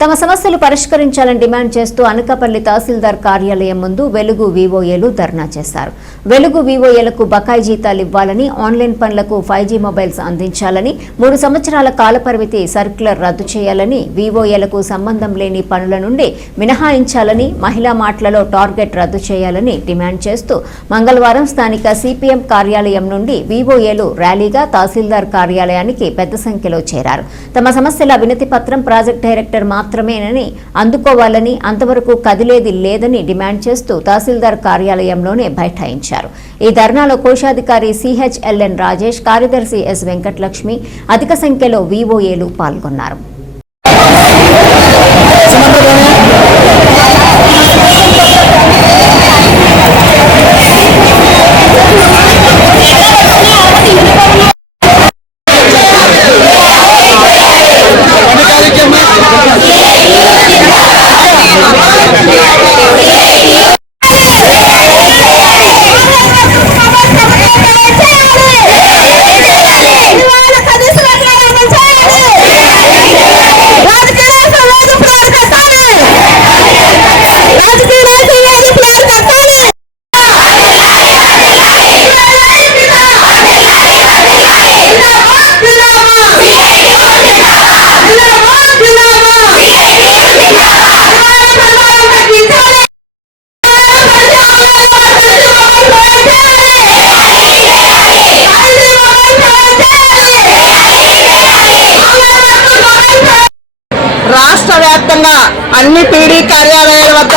తమ సమస్యలు పరిష్కరించాలని డిమాండ్ చేస్తూ అనకాపల్లి తహసీల్దార్ కార్యాలయం ముందు వెలుగు వివోఏలు ధర్నా చేశారు. వెలుగు వివోఏలకు బకాయి జీతాలు ఇవ్వాలని ఆన్లైన్ పనులకు ఫైవ్ జీ మొబైల్స్ అందించాలని మూడు సంవత్సరాల కాలపరిమితి సర్క్యులర్ రద్దు చేయాలని వివోఏలకు సంబంధం లేని పనుల నుండి మినహాయించాలని మహిళా మాటలలో టార్గెట్ రద్దు చేయాలని డిమాండ్ చేస్తూ మంగళవారం స్థానిక సిపిఎం కార్యాలయం నుండి వివోఏలు ర్యాలీగా తహసీల్దార్ కార్యాలయానికి పెద్ద సంఖ్యలో చేరారు. తమ సమస్యల వినతి పత్రం ప్రాజెక్ట్ డైరెక్టర్ మాత్రమేనని అందుకోవాలని అంతవరకు కదిలేది లేదని డిమాండ్ చేస్తూ తహసీల్దార్ కార్యాలయంలోనే బైఠాయించారు. ఈ ధర్నాలో కోశాధికారి సిహెచ్ఎల్ఎన్ రాజేష్ కార్యదర్శి ఎస్ వెంకటలక్ష్మి అధిక సంఖ్యలో వివోఏలు పాల్గొన్నారు. వ్యాప్తంగా అన్ని పీడీ కార్యాలయాల వద్ద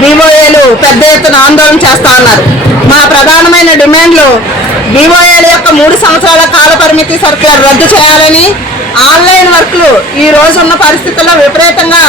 బీఓఏలు పెద్ద ఎత్తున ఆందోళన చేస్తా ఉన్నారు. మా ప్రధానమైన డిమాండ్లు బీఓఏల యొక్క మూడు సంవత్సరాల కాల పరిమితి సర్కులర్ రద్దు చేయాలని ఆన్లైన్ వర్క్లు ఈ రోజు ఉన్న పరిస్థితుల్లో విపరీతంగా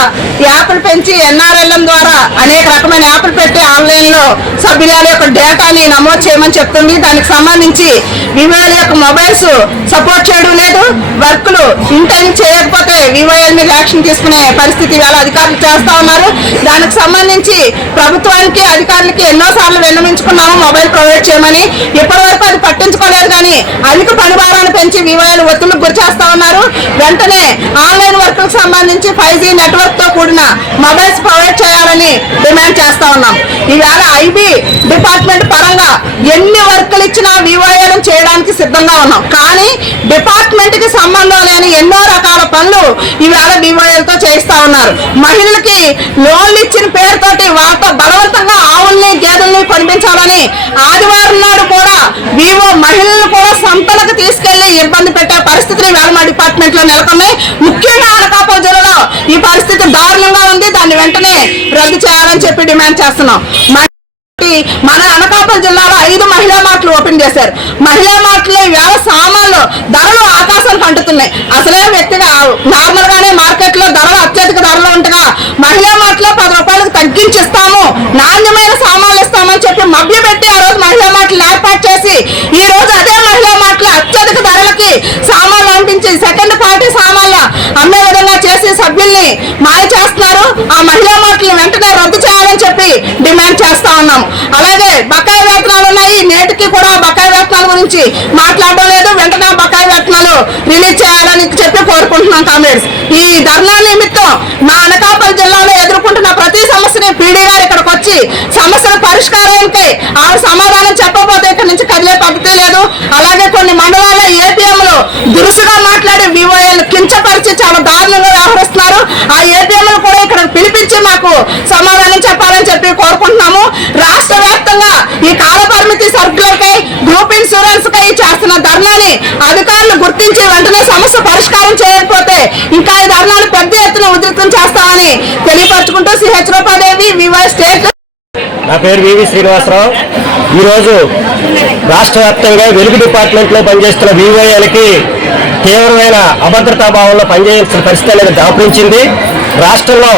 యాప్లు పెంచి ఎన్ఆర్ఎల్ఎం ద్వారా అనేక రకమైన యాప్లు పెట్టి ఆన్లైన్లో సభ్యుల యొక్క డేటాని నమోదు చేయమని చెప్తుంది. దానికి సంబంధించి వివోఎల్ యొక్క మొబైల్స్ సపోర్ట్ చేయడం లేదు. వర్క్లు ఇంటైన్ చేయకపోతే వివోఎల్ మీద యాక్షన్ తీసుకునే పరిస్థితి వేళ అధికారులు చేస్తా ఉన్నారు. దానికి సంబంధించి ప్రభుత్వానికి అధికారులకి ఎన్నో సార్లు విన్నవించుకున్నాము మొబైల్ ప్రొవైడ్ చేయమని. ఇప్పటి వరకు అది పట్టించుకోలేదు కానీ అధిక పనిభారాన్ని పెంచి వివోఎల్ ఒత్తిళ్ళకు గురి చేస్తా ఉన్నారు. వెంటనే ఆన్లైన్ వర్క్ సంబంధించి ఫైవ్ జీ నెట్వర్క్తో కూడిన మొబైల్స్ ప్రొవైడ్ చేయాలని డిమాండ్ చేస్తా ఉన్నాం. ఈవేళ ఐబీ డిపార్ట్మెంట్ పరంగా ఎన్ని వర్కులు ఇచ్చినా వివోఏలు చేయడానికి సిద్ధంగా ఉన్నాం. కానీ డిపార్ట్మెంట్కి సంబంధం లేని ఎన్నో రకాల పనులు ఈవేళ వివోఏలతో చేయిస్తా ఉన్నారు. మహిళలకి లోన్లు ఇచ్చిన పేరుతోటి వాళ్ళతో బలం ఆవుల్ని గేదెల్ని కొనిపించాలని ఆదివారం నాడు కూడా వివో మహిళలను కూడా సంతలకు తీసుకెళ్ళి ఇబ్బంది పెట్టే పరిస్థితులు ఈవేళ మా డిపార్ట్మెంట్లో నెలకొన్నాయి ముఖ్యంగా అనకాపల్లి జిల్లాలో ఈ పరిస్థితి దారుణంగా ఉంది. దాన్ని వెంటనే రద్దు చేయాలని చెప్పి డిమాండ్ చేస్తున్నాం. మన అనకాపల్లి జిల్లాలో ఐదు మహిళా మార్ట్లు ఓపెన్ చేశారు. మహిళా మార్ట్లో వేల సామాన్లు ధరలు ఆకాశానికి అంటుతున్నాయి అసలే వ్యక్తిగా నార్మల్ గానే మార్కెట్లో ధరలు అత్యధిక ధరలు ఉండగా మహిళా మార్ట్లో పది తగ్గించిస్తాము. నాణ్యమైన సామాన్లు ఇస్తామని చెప్పి మభ్యపెట్టి ఆ రోజు మహిళా మాటలు ఏర్పాటు చేసి ఈ రోజు అదే మహిళా మాటలు అత్యధిక ధరలకి సామాన్లు అంటించి సెకండ్ పార్టీ సామాన్లు అమ్మే విధంగా చేసి సభ్యుల్ని మాయ చేస్తున్నారు. ఆ మహిళా మాటలు వెంటనే రద్దు చేయాలని చెప్పి డిమాండ్ చేస్తా ఉన్నాం. అలాగే బకాయి వేతనాలు ఉన్నాయి. నేటికి కూడా బకాయి వేతనాల గురించి మాట్లాడడం లేదు. వెంటనే బకాయి వేతనాలు రిలీజ్ చేయాలని చెప్పి కోరుకుంటున్నాం కామ్రేడ్స్. ఈ ధర్నా నిమిత్తం మా అనకాపల్లి జిల్లాలో ఎదుర్కొంటున్న ప్రతి సమస్యని పీడీ గారు ఇక్కడికి వచ్చి సమస్యల పరిష్కారానికి ఆ సమాధానం చెప్పకపోతే ఇక్కడ నుంచి కదిలే పద్ధతి లేదు. అలాగే కొన్ని మండలాల్లో ఏటీఎంలు దురుసుగా మాట్లాడి వివోఏలు కించపరిచి చాలా దారుణంగా వ్యవహరిస్తున్నారు. ఆ ఏటీఎంలు కూడా ఇక్కడ పిలిపించి మాకు సమాధానం చెప్పాలని చెప్పి కోరుకుంటున్నాము. రాష్ట్ర వ్యాప్తంగా ఈ కాల పరిమితి గ్రూప్ ఇన్సూరెన్స్ ధర్నాని అధికారులు గుర్తించి వెంటనే సమస్య పరిష్కారం చేయకపోతే ఇంకా ఈ ధర్నాను పెద్ద ఎత్తున ఉధృతం చేస్తామని తెలియపరచుకుంటూ C H Rupadevi V Y state నా పేరు వివి శ్రీనివాసరావు. ఈరోజు రాష్ట్ర వ్యాప్తంగా వెలుగు డిపార్ట్మెంట్లో పనిచేస్తున్న వివోఏలకి తీవ్రమైన అభద్రతా భావంలో పనిచేయాల్సిన పరిస్థితి అనేది దాపురించింది. రాష్ట్రంలో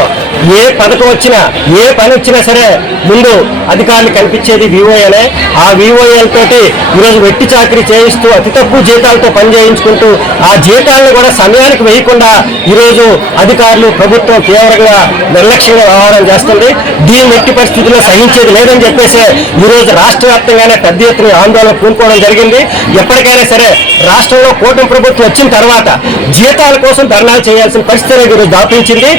ఏ పథకం వచ్చినా ఏ పని వచ్చినా సరే ముందు అధికారులు కనిపించేది వివోఏనే ఆ వివోఏల తోటి ఈరోజు వెట్టి చాకరీ చేయిస్తూ అతి తక్కువ జీతాలతో పని చేయించుకుంటూ ఆ జీతాలను కూడా సమయానికి వేయకుండా ఈరోజు అధికారులు ప్రభుత్వం తీవ్రంగా నిర్లక్ష్యంగా వ్యవహారం చేస్తుంది. దీని ఎట్టి పరిస్థితుల్లో సహించేది లేదని చెప్పేసి ఈరోజు రాష్ట్ర వ్యాప్తంగానే పెద్ద ఎత్తున ఆందోళన పూనుకోవడం జరిగింది. ఎప్పటికైనా సరే రాష్ట్రంలో కూటమి ప్రభుత్వం వచ్చిన తర్వాత జీతాల కోసం ధర్నాలు చేయాల్సిన పరిస్థితి ఈరోజు దాపించింది.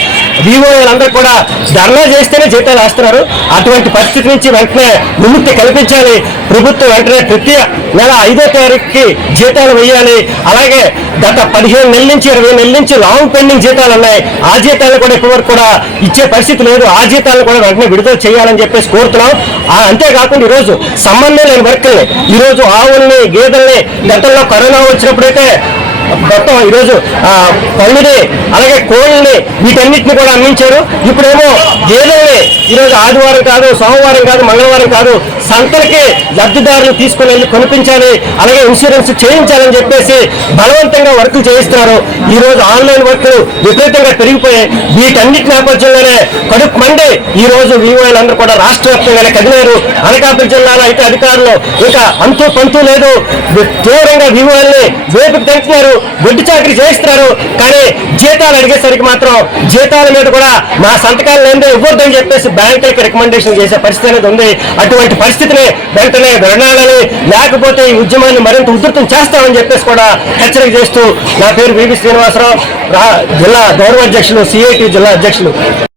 వివోఏలందరూ కూడా ధర్నా చేస్తేనే జీతాలు వేస్తున్నారు. అటువంటి పరిస్థితి నుంచి వెంటనే విముక్తి కల్పించాలి. ప్రభుత్వం వెంటనే ప్రతి నెల ఐదో తారీఖుకి జీతాలు వేయాలి. అలాగే గత పదిహేను నెలల నుంచి ఇరవై నెలల నుంచి లాంగ్ పెండింగ్ జీతాలు ఉన్నాయి. ఆ జీతాలు కూడా ఇప్పటివరకు కూడా ఇచ్చే పరిస్థితి లేదు. ఆ జీతాలను కూడా వెంటనే విడుదల చేయాలని చెప్పేసి కోరుతున్నాం. అంతేకాకుండా ఈరోజు సంబంధం లేని వర్కుల్ని ఈరోజు ఆవుల్ని గేదెల్ని గతంలో కరోనా వచ్చినప్పుడైతే మొత్తం ఈరోజు పళ్ళుని అలాగే కోళ్ళని వీటన్నిటిని కూడా అందించారు. ఇప్పుడేమో గేదెల్ని ఈరోజు ఆదివారం కాదు సోమవారం కాదు మంగళవారం కాదు సంతలకి లబ్ధిదారులు తీసుకుని వెళ్ళి కొనిపించాలి అలాగే ఇన్సూరెన్స్ చేయించాలని చెప్పేసి బలవంతంగా వర్కులు చేయిస్తున్నారు. ఈరోజు ఆన్లైన్ వర్కులు విపరీతంగా పెరిగిపోయాయి. వీటన్నిటి నేపథ్యంలోనే కడుపు మండి ఈ రోజు కూడా రాష్ట్ర వ్యాప్తంగానే కదిలేరు. అనకాపల్లి జిల్లాలో అయితే అధికారులు ఇంకా అంతు పంతూ లేదు. తీవ్రంగా వివోల్ని వేపుకు తెంచుతున్నారు గుడ్డి చాకరీ చేయిస్తున్నారు. కానీ జీతాలు అడిగేసరికి మాత్రం జీతాల మీద కూడా మా సంతకాలు ఏందో ఇవ్వద్దని చెప్పేసి బ్యాంకులకి రికమెండేషన్ చేసే పరిస్థితి అనేది ఉంది. అటువంటి పరిస్థితిని వెంటనే విరణాలని లేకపోతే ఈ ఉద్యమాన్ని మరింత ఉధృతం చేస్తామని చెప్పేసి కూడా హెచ్చరిక చేస్తూ నా పేరు వివి శ్రీనివాసరావు జిల్లా గౌరవ అధ్యక్షులు సిఐటి జిల్లా అధ్యక్షులు.